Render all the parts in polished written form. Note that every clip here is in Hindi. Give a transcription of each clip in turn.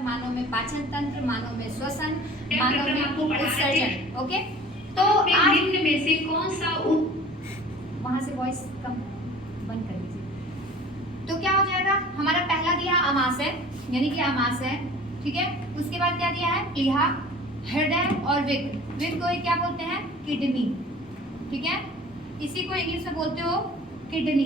मानव में पाचन तंत्र, मानव में श्वसन, मानव में उत्सर्जन। ओके, तो आज निम्न में से कौन सा वहां से वॉइस कम बंद कर दीजिए। तो क्या हो जाएगा, हमारा पहला दिया आमाशय यानी कि आमाशय, ठीक है। उसके बाद क्या दिया है, प्लीहा, हृदय और विक। विक को क्या बोलते हैं, किडनी, ठीक है। इसी को इंग्लिश में बोलते हो किडनी,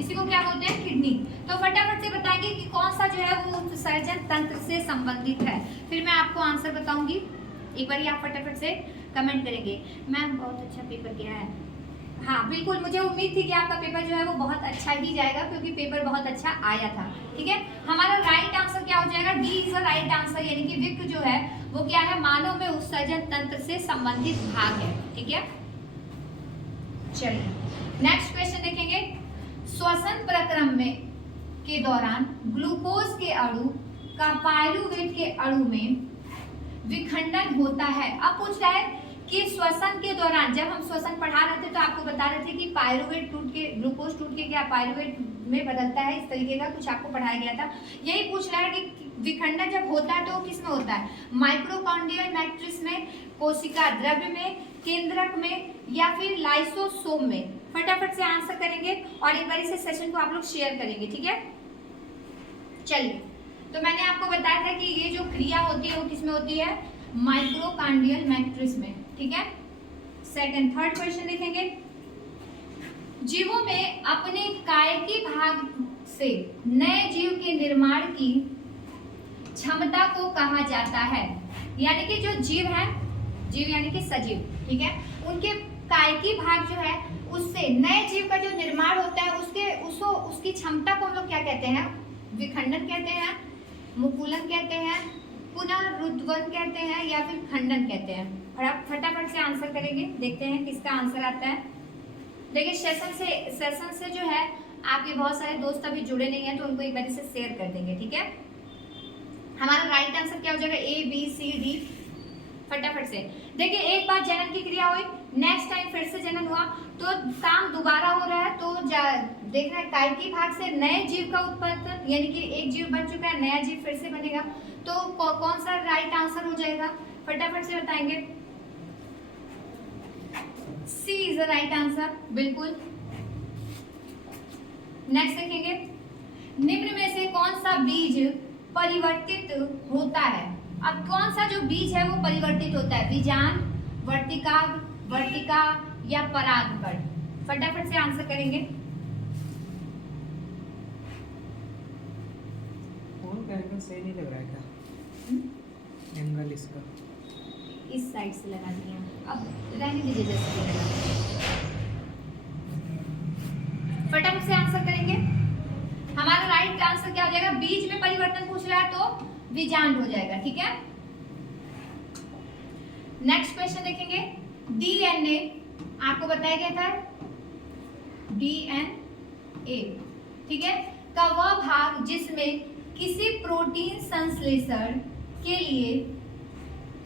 इसी को क्या बोलते हैं, किडनी। तो फटाफट से बताएंगे कि कौन सा जो है वो उत्सर्जन तंत्र से संबंधित है, फिर मैं आपको आंसर बताऊंगी। एक बार आप फटाफट से कमेंट करेंगे, मैम बहुत अच्छा पेपर गया है। हाँ बिल्कुल, मुझे उम्मीद थी कि आपका पेपर जो है वो बहुत अच्छा ही जाएगा, क्योंकि पेपर बहुत अच्छा आया था, ठीक है। हमारा राइट आंसर क्या हो जाएगा, D is the right answer, यानी कि विक जो है वो क्या है, मानव में उत्सर्जन तंत्र से संबंधित भाग है, ठीक है। चलिए नेक्स्ट क्वेश्चन देखेंगे। श्वसन प्रक्रम में के दौरान ग्लूकोज के अणु का पायरुवेट के अणु में विखंडन होता है। अब पूछ रहा है कि श्वसन के दौरान, जब हम श्वसन पढ़ा रहे थे तो आपको बता रहे थे कि पायरुवेट टूट के, ग्लूकोज टूट के क्या पायरुवेट में बदलता है, इस तरीके का कुछ आपको पढ़ाया गया था। यही पूछ रहा है कि विखंडन जब होता है तो किस में होता है, माइक्रोकॉन्ड्रियल मैट्रिक्स में, कोशिका द्रव्य में, केंद्रक में, या फिर लाइसोसोम में। फटाफट से आंसर करेंगे और एक बार इस सेशन को आप लोग शेयर करेंगे, ठीक है। चलिए, तो मैंने आपको बताया था कि ये जो क्रिया होती है वो किसमें होती है, माइक्रोकॉन्ड्रियल मैट्रिक्स में, ठीक है। सेकंड, थर्ड क्वेश्चन देखेंगे। जीवों में अपने कायकी भाग से नए जीव के निर्माण की क्षमता को कहा जाता है। यानी कि जो जीव है, जीव यानी कि सजीव, ठीक है, उनके कायकी भाग जो है उससे नए जीव का जो निर्माण होता है उसकी क्षमता को हम लोग क्या कहते हैं, विखंडन कहते हैं, मुकुलन कहते हैं, पुनरुत्वन कहते हैं, या फिर खंडन कहते हैं। और आप फटाफट से आंसर करेंगे, देखते हैं किसका आंसर आता है। देखिए सेशन से जो है आपके बहुत सारे दोस्त अभी जुड़े नहीं हैं, तो उनको एक बार से शेयर कर देंगे, ठीक है। हमारा राइट आंसर क्या हो जाएगा, ए बी सी डी। फटाफट से देखिए, एक बार जनन की क्रिया हुई, नेक्स्ट टाइम फिर से जनन हुआ, तो काम दोबारा हो रहा है। तो देखना है कायकी भाग से नए जीव का उत्पादन, यानी कि एक जीव बन चुका है, नया जीव फिर से बनेगा, तो कौन सा राइट आंसर हो जाएगा, फटाफट से बताएंगे। सी इज द राइट आंसर, बिल्कुल। नेक्स्ट देखेंगे, निम्न में से कौन सा बीज परिवर्तित होता है। अब कौन सा जो बीज है वो परिवर्तित होता है, बीजांड, वर्तिकाग्र, वर्तिका या परागकण। फटाफट से आंसर करेंगे। एंगल सही नहीं लग रहा है क्या, एंगल इसका इस साइड से लगा दिया, अब रहने दीजिए जैसे लगा। फटाफट से आंसर करेंगे। हमारा राइट आंसर क्या हो जाएगा, बीज में परिवर्तन पूछ रहा है तो बीजांड हो जाएगा, ठीक है। नेक्स्ट क्वेश्चन देखेंगे। डीएनए आपको बताया गया था, डीएनए, ठीक है, का वह भाग जिसमें किसी प्रोटीन संश्लेषण के लिए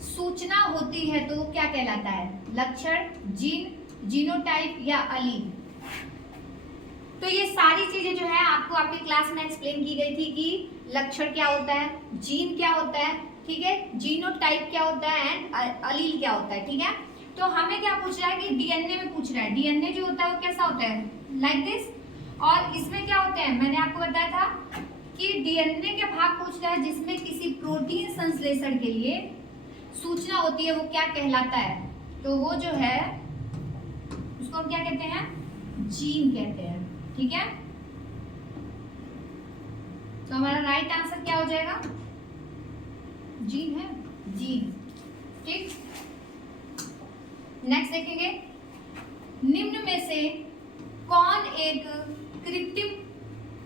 सूचना होती है तो क्या कहलाता है, लक्षण, जीन, जीनोटाइप या अलील। तो ये सारी चीजें जो है आपको आपकी क्लास में एक्सप्लेन की गई थी कि लक्षण क्या होता है, जीन क्या होता है, ठीक है, जीनोटाइप क्या होता है एंड अलील क्या होता है, ठीक है। तो हमें क्या पूछ रहा है कि डीएनए में पूछ रहा है, डीएनए जो होता है वो कैसा होता है, लाइक दिस। और इसमें क्या होते हैं, मैंने आपको बताया था कि डीएनए के भाग पूछ रहा है जिसमें किसी प्रोटीन संश्लेषण के लिए सूचना होती है, वो क्या कहलाता है, तो वो जो है उसको हम क्या कहते हैं, जीन कहते हैं, ठीक है। तो हमारा राइट आंसर क्या हो जाएगा, जीन है, जीन, ठीक। नेक्स्ट देखेंगे, निम्न में से कौन एक कृत्रिम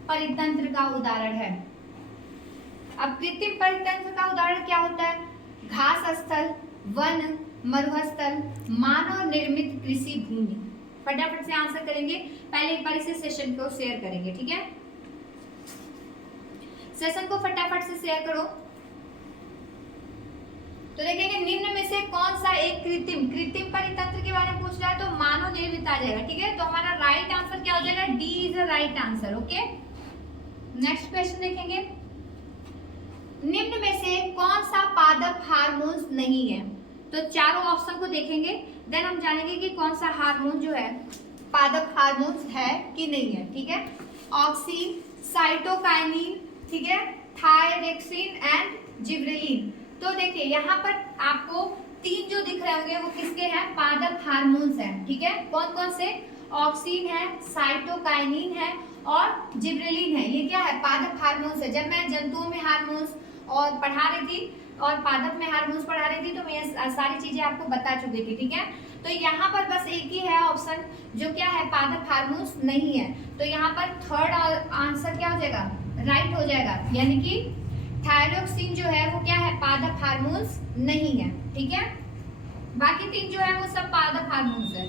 परितंत्र का उदाहरण है। अब कृत्रिम परितंत्र का उदाहरण क्या होता है, घास स्थल, वन, मरुस्थल, मानव निर्मित कृषि भूमि। फटाफट से आंसर करेंगे, पहले एक बार इसे सेशन को शेयर करेंगे, ठीक है। सेशन को फटाफट से शेयर करो। तो देखेंगे निम्न में से कौन सा एक कृत्रिम परितंत्र के बारे में पूछ रहा है, तो मानव निर्मित आ जाएगा, ठीक है। तो हमारा राइट आंसर क्या हो जाएगा, D is the right answer, okay. Next question देखेंगे, निम्न में से कौन सा पादप हार्मोन्स नहीं है? तो चारों ऑप्शन को देखेंगे, देन हम जानेंगे कि कौन सा हार्मोन जो है पादप हार्मोन्स है कि नहीं है। ठीक है, ऑक्सीन, साइटोकाइनिन, ठीक है, थायरोक्सिन एंड जिबरेलिन। तो देखिए यहाँ पर आपको तीन जो दिख रहे होंगे वो किसके हैं? पादप हार्मोन्स हैं। ठीक है, कौन कौन से? ऑक्सीन है, साइटोकाइनिन है और जिबरेलिन है। ये क्या है? पादप हार्मोन्स है। जब मैं जंतुओं में हार्मोन्स और पढ़ा रही थी और पादप में हार्मोन्स पढ़ा रही थी तो मैं सारी चीजें आपको बता चुकी थी। ठीक है, तो यहाँ पर बस एक ही है ऑप्शन जो क्या है? पादप हार्मोन्स नहीं है। तो यहाँ पर थर्ड आंसर क्या हो जाएगा? राइट हो जाएगा, यानी कि थायरोक्सिन जो है वो क्या है? पादप हार्मोन्स नहीं है। ठीक है, बाकी तीन जो है वो सब पादप हार्मोन्स है।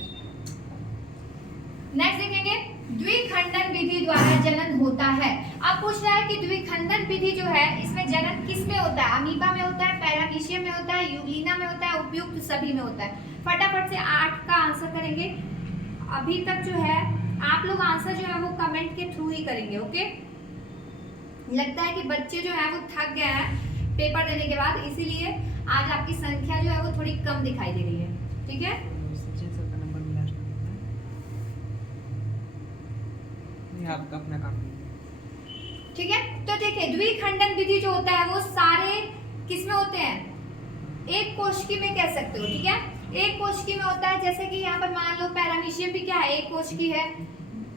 नेक्स्ट देखेंगे, द्विखंडन विधि द्वारा जनन होता है। अब पूछ रहा है कि द्विखंडन विधि जो है इसमें जनन किस में होता है? अमीबा में होता है, पैरामीशियम में होता है, यूग्लिना में होता है, उपयुक्त सभी में होता है। फटाफट से 8 का आंसर करेंगे। अभी तक जो है आप लोग आंसर जो है वो कमेंट के थ्रू ही करेंगे। ओके, लगता है कि बच्चे जो है वो थक गए हैं पेपर देने के बाद, इसीलिए आज आपकी संख्या जो है वो थोड़ी कम दिखाई दे रही है। ठीक है, आपका अपना काम। ठीक है, तो देखिए द्विखंडन विधि जो होता है वो सारे किसमें होते हैं? एक कोशिकी में कह सकते हो। ठीक है, एक कोशिकी में होता है। जैसे कि यहाँ पर मान लो पैरामीशियम भी क्या है? एक कोशिकी है।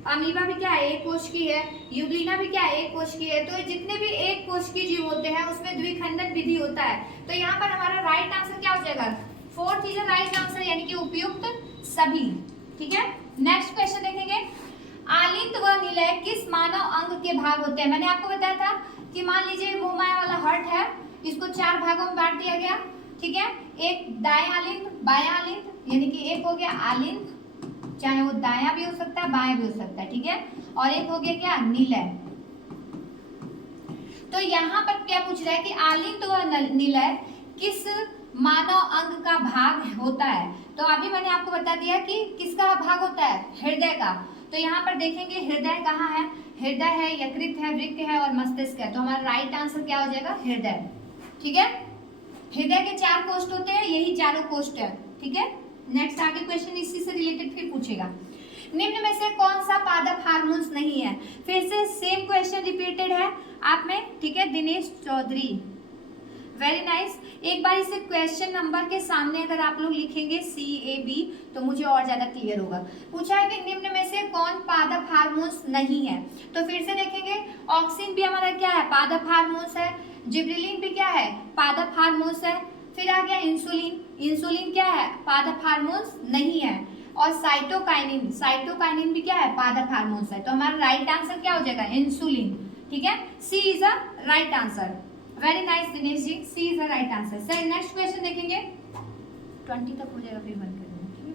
अमीबा भी क्या है? एक कोशिकी है। यूग्लिना भी क्या है? एक कोशिकी है। तो जितने भी एक कोशिकी जीव होते हैं उसमें द्विखंडन विधि होता है। तो यहाँ पर हमारा राइट आंसर क्या हो जाएगा? 4th इज राइट आंसर, यानी कि उपयुक्त सभी। ठीक है, नेक्स्ट क्वेश्चन देखेंगे, आलिंद व निलय किस मानव अंग के भाग होते हैं? मैंने आपको बताया था कि मान लीजिए मोहमाया वाला हार्ट है, इसको 4 भागों में बांट दिया गया। ठीक है, एक दाएं आलिंद, बाएं आलिंद, यानी कि एक हो गया आलिंद, चाहे वो दायां भी हो सकता है बायां भी हो सकता है। ठीक है, और एक हो गया क्या? निलय। तो यहाँ पर क्या पूछ रहा है कि आलिंद व निलय किस मानव अंग का भाग होता है? तो अभी मैंने आपको बता दिया कि किसका भाग होता है? हृदय का। तो यहाँ पर देखेंगे हृदय कहाँ है? हृदय है, यकृत है, वृक्क है और मस्तिष्क है। तो हमारा राइट आंसर क्या हो जाएगा? हृदय। ठीक है, हृदय के 4 कोष्ठ होते हैं, यही चारों कोष्ठ है। ठीक है, नेक्स्ट आगे क्वेश्चन इसी से रिलेटेड फिर पूछेगा, निम्न में से कौन सा पादप हार्मोन्स नहीं है? फिर से सेम क्वेश्चन रिपीटेड है आप में। ठीक है, दिनेश चौधरी, वेरी नाइस। एक बार इसे क्वेश्चन नंबर के सामने अगर आप लोग लिखेंगे CAB तो मुझे और ज्यादा क्लियर होगा। पूछा है कि निम्न में से कौन पादप हार्मोन्स नहीं है? तो फिर से देखेंगे, ऑक्सीन भी हमारा क्या है? पादप हार्मोन्स है। जिब्रेलिन भी क्या है? पादप हार्मोन्स है। फिर आ गया इंसुलिन, इंसुलिन क्या है? पादप हार्मोन्स नहीं है। और साइटोकाइनिन, साइटोकाइनिन भी क्या है? पादप हार्मोन्स है। तो हमारा राइट आंसर क्या हो जाएगा? इंसुलिन। ठीक है, C is a right answer. Very nice Dinesh ji, C is the right answer. Sir next question देखेंगे, 20 तक हो जाएगा फिर बंद कर देंगे।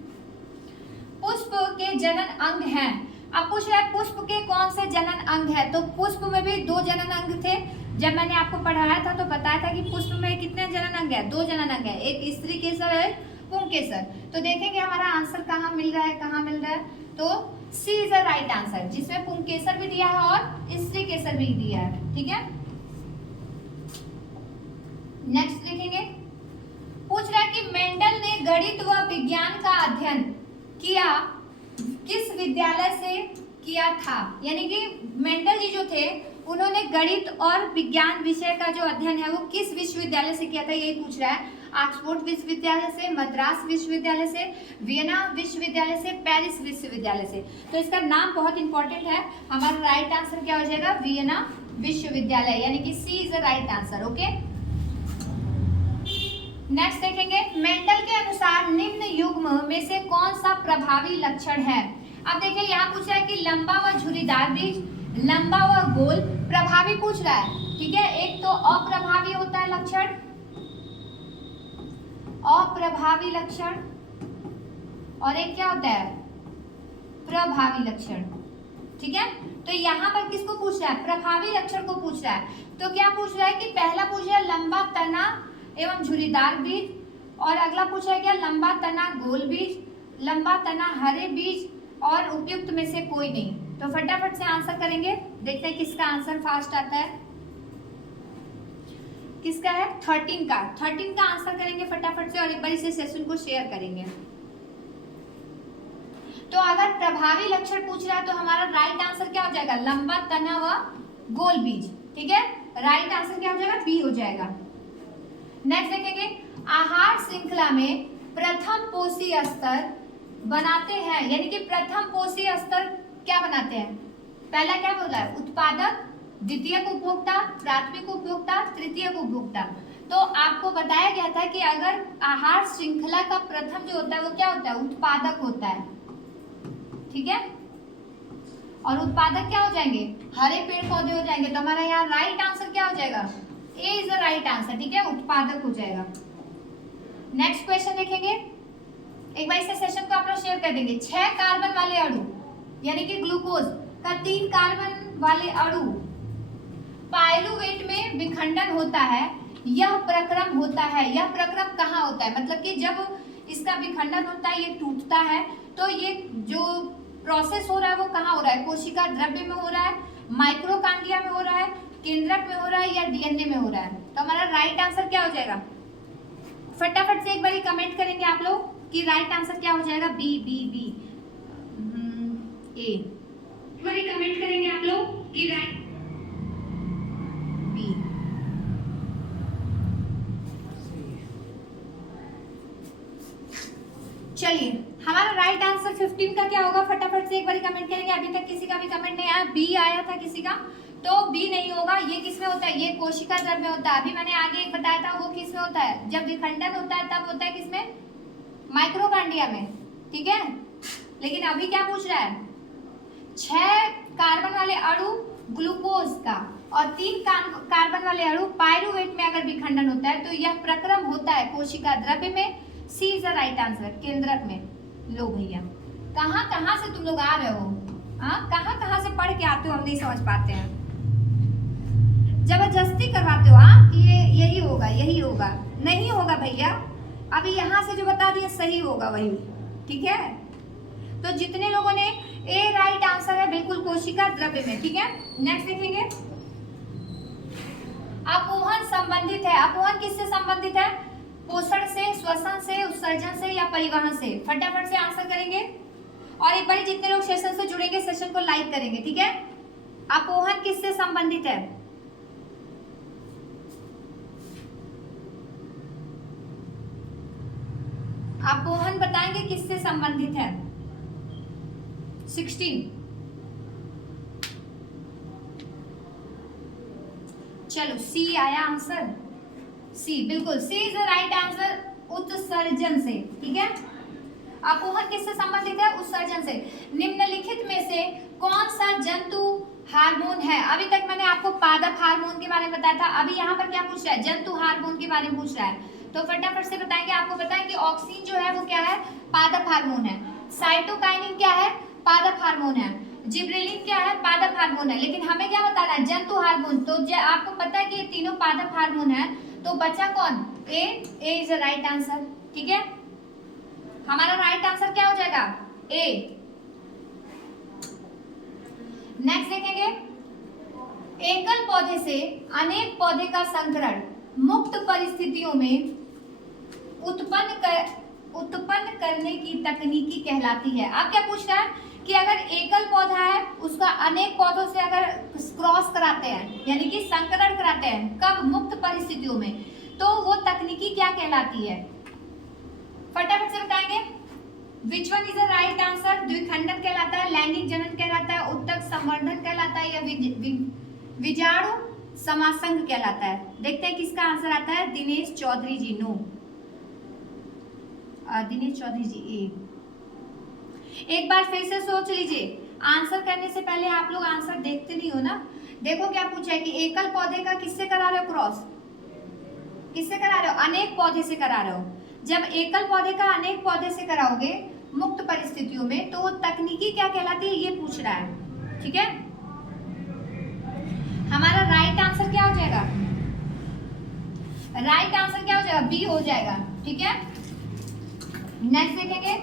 पुष्प के जनन अंग हैं। अब पूछ रहा है पुष्प के कौन से जनन अंग है? तो पुष्प में भी 2 जनन अंग थे। जब मैंने आपको पढ़ाया था तो बताया था कि पुष्प में कितने जनन अंग है? 2 जनन अंग है, एक स्त्री केसर है, पुंकेसर। तो देखेंगे हमारा आंसर कहाँ मिल रहा है, कहाँ मिल रहा है? तो C is the right answer, जिसमें पुंकेसर भी दिया है और स्त्री केसर भी दिया है। ठीक है, नेक्स्ट देखेंगे, पूछ रहा है कि मेंडल ने गणित व विज्ञान का अध्ययन किया किस विद्यालय से किया था? यानी कि मेंडल जी जो थे उन्होंने गणित और विज्ञान विषय का जो अध्ययन है वो किस विश्वविद्यालय से किया था, यही पूछ रहा है। ऑक्सफोर्ड विश्वविद्यालय से, मद्रास विश्वविद्यालय से, वियना विश्वविद्यालय से, पेरिस विश्वविद्यालय से। तो इसका नाम बहुत इंपॉर्टेंट है। हमारा राइट आंसर क्या हो जाएगा? वियना विश्वविद्यालय, यानी कि C is the right answer. Okay, next देखेंगे, मेंडल के अनुसार निम्न युग्म में से कौन सा प्रभावी लक्षण है? अब देखिए यहाँ पूछ रहा है कि लंबा व झुर्रीदार बीज, लंबा व गोल, प्रभावी पूछ रहा है। ठीक है, एक तो अप्रभावी होता है लक्षण, अप्रभावी लक्षण, और एक क्या होता है? प्रभावी लक्षण। ठीक है, तो यहाँ पर किसको पूछ रहा है? प्रभावी लक्षण को पूछ रहा है। तो क्या पूछ रहा है कि पहला पूछ रहा है लंबा तना एवं झुर्रीदार बीज, और अगला पूछा है क्या? लंबा तना गोल बीज, लंबा तना हरे बीज, और उपयुक्त में से कोई नहीं। तो फटाफट से आंसर करेंगे, देखते हैं किसका आंसर फास्ट आता है। किसका है? 13 का आंसर करेंगे फटाफट से और एक बार इसे सेशन को शेयर करेंगे। तो अगर प्रभावी लक्षण पूछ रहा है तो हमारा राइट आंसर क्या हो जाएगा? लंबा तना व गोल बीज। ठीक है, राइट आंसर क्या हो जाएगा? बी हो जाएगा। नेक्स्ट देखेंगे, आहार श्रृंखला में प्रथम पोषी स्तर बनाते हैं, यानी कि प्रथम पोषी स्तर क्या बनाते हैं? पहला क्या बोला है? उत्पादक, द्वितीयक उपभोक्ता, प्राथमिक उपभोक्ता, तृतीयक उपभोक्ता। तो आपको बताया गया था कि अगर आहार श्रृंखला का प्रथम जो होता है वो क्या होता है? उत्पादक होता है। ठीक है, और उत्पादक क्या हो जाएंगे? हरे पेड़ पौधे हो जाएंगे। तो हमारा यहाँ राइट आंसर क्या हो जाएगा? ए इज द राइट आंसर। ठीक है, उत्पादक हो जाएगा। नेक्स्ट क्वेश्चन देखेंगे, एक बार इसे सेशन को आप लोग शेयर कर देंगे। 6 कार्बन वाले अणु यानी कि ग्लूकोज का 3 कार्बन वाले अणु पाइरुवेट में विखंडन होता है, यह प्रक्रम होता है। यह प्रक्रम कहाँ होता है? मतलब कि जब इसका विखंडन होता है, ये टूटता है, तो ये जो प्रोसेस हो रहा है वो कहाँ हो रहा है? कोशिका द्रव्य में हो रहा है, माइक्रोकांडिया में हो रहा है, केंद्रक में हो रहा है, या डीएनए में हो रहा है? तो हमारा राइट आंसर क्या हो जाएगा? फटाफट से एक बार कमेंट करेंगे आप लोग कि राइट आंसर क्या हो जाएगा? बी बी बी ए। एक बार कमेंट करेंगे आप लोग कि राइट बी। चलिए, हमारा राइट आंसर 15 का क्या होगा? फटाफट से एक बार कमेंट करेंगे। अभी तक किसी का भी कमेंट नहीं आया। बी आया था किसी का, तो बी नहीं होगा। ये किसमें होता है? ये कोशिका द्रव्य में होता है। अभी मैंने आगे एक बताया था, वो किसमें होता है? जब विखंडन होता है तब होता है किसमें? माइक्रोकांडिया में। ठीक है, लेकिन अभी क्या पूछ रहा है? 6 कार्बन वाले अणु ग्लूकोज का और 3 कार्बन वाले अणु पाइरुवेट में अगर विखंडन होता है तो यह प्रक्रम होता है कोशिका द्रव्य में। सी इज द राइट आंसर, केंद्रक में। लो भैया, कहाँ कहाँ से तुम लोग आ रहे हो? कहाँ कहाँ से पढ़ के आते हो? हम नहीं समझ पाते हैं, जबरदस्ती करवाते हो। कि ये यही होगा, यही होगा। नहीं होगा भैया, अभी यहाँ से जो बता दिए सही होगा वही। ठीक है, तो जितने लोगों ने ए राइट आंसर है बिल्कुल कोशिका द्रव्य में। ठीक है, नेक्स्ट देखेंगे, अपोहन संबंधित है। अपोहन किससे संबंधित है? पोषण से, श्वसन से, उत्सर्जन से, या परिवहन से? फटाफट से आंसर करेंगे और एक बार जितने लोग सेशन से जुड़ेंगे सेशन को लाइक करेंगे। ठीक है, अपोहन किससे संबंधित है? अपोहन बताएंगे किससे संबंधित है? 16। चलो, सी आया आंसर। सी, बिल्कुल सी इज द राइट आंसर, उत्सर्जन से। ठीक है, अपोहन किससे संबंधित है? उत्सर्जन से। निम्नलिखित में से कौन सा जंतु हार्मोन है? अभी तक मैंने आपको पादप हार्मोन के बारे में बताया था। अभी यहाँ पर क्या पूछ रहा है? जंतु हार्मोन के बारे में पूछ रहा है। तो फटाफट से बताएंगे। आपको बताएं कि ऑक्सीन जो है वो क्या है? पादप हार्मोन है। साइटोकाइनिन क्या है? पादप हार्मोन है। जिब्रेलिन क्या है? पादप हार्मोन है। लेकिन हमें क्या बताना है? जंतु हार्मोन। तो आपको पता है कि ये तीनों पादप हार्मोन है, तो बचा कौन? ए। ए इज द राइट आंसर। ठीक है, हमारा राइट आंसर क्या हो जाएगा? ए। नेक्स्ट देखेंगे, एकल पौधे से अनेक पौधे का संकरण मुक्त परिस्थितियों में उत्पन्न करने की तकनीकी कहलाती है। अब क्या पूछ रहा है कि अगर एकल पौधा है उसका अनेक पौधों से अगर क्रॉस कराते हैं, यानी कि संकरण कराते हैं, कब? मुक्त परिस्थितियों में, तो वो तकनीकी क्या कहलाती है? फटाफट से बताएंगे। Which one is the right answer? द्विखंडन कहलाता है, लैंगिक जनन कहलाता है, उत्तक संवर्धन कहलाता है, या विजाणु समासंग कहलाता है? देखते हैं किसका आंसर आता है। दिनेश चौधरी जी, नो। दिनेश चौधरी जी ए। एक बार फिर से सोच लीजिए, आंसर करने से पहले आप लोग आंसर देखते नहीं हो ना। देखो क्या पूछा है कि एकल पौधे का किससे करा रहे हो क्रॉस? किससे करा रहे हो? अनेक पौधे से करा रहे हो। जब एकल पौधे का अनेक पौधे से कराओगे मुक्त परिस्थितियों में, तो वो तकनीकी क्या कहलाती है, ये पूछ रहा है। ठीक है, हमारा राइट आंसर क्या हो जाएगा? राइट आंसर क्या हो जाएगा? बी हो जाएगा। ठीक है, नेक्स्ट देखेंगे,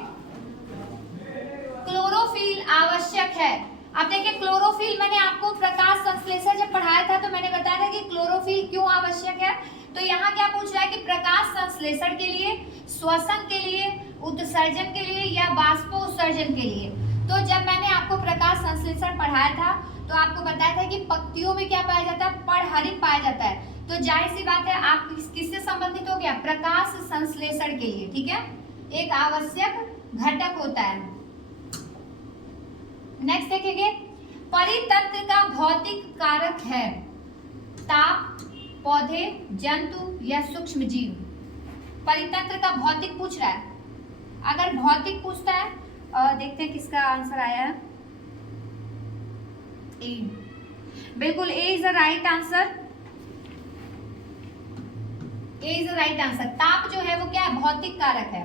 क्लोरोफिल आवश्यक है। अब देखिए क्लोरोफिल, मैंने आपको प्रकाश संश्लेषण जब पढ़ाया था तो मैंने बताया था कि क्लोरोफिल क्यों आवश्यक है। तो यहाँ क्या पूछ रहा है कि प्रकाश संश्लेषण के लिए, श्वसन के लिए, उत्सर्जन के लिए या बाष्पोत्सर्जन के लिए। तो जब मैंने आपको प्रकाश संश्लेषण पढ़ाया था तो आपको बताया था कि पत्तियों में क्या पाया जाता है, परागहरित पाया जाता है। तो जाहिर सी बात है आप किससे संबंधित हो गया, प्रकाश संश्लेषण के लिए, ठीक है, एक आवश्यक घटक होता है। नेक्स्ट देखेंगे, परितंत्र का भौतिक कारक है ताप, पौधे, जंतु या सूक्ष्म जीव। परितंत्र का भौतिक पूछ रहा है। अगर भौतिक पूछता है, देखते हैं किसका आंसर आया है। ए, बिल्कुल A is the right answer. A is the right answer. ताप जो है वो क्या है, भौतिक कारक है।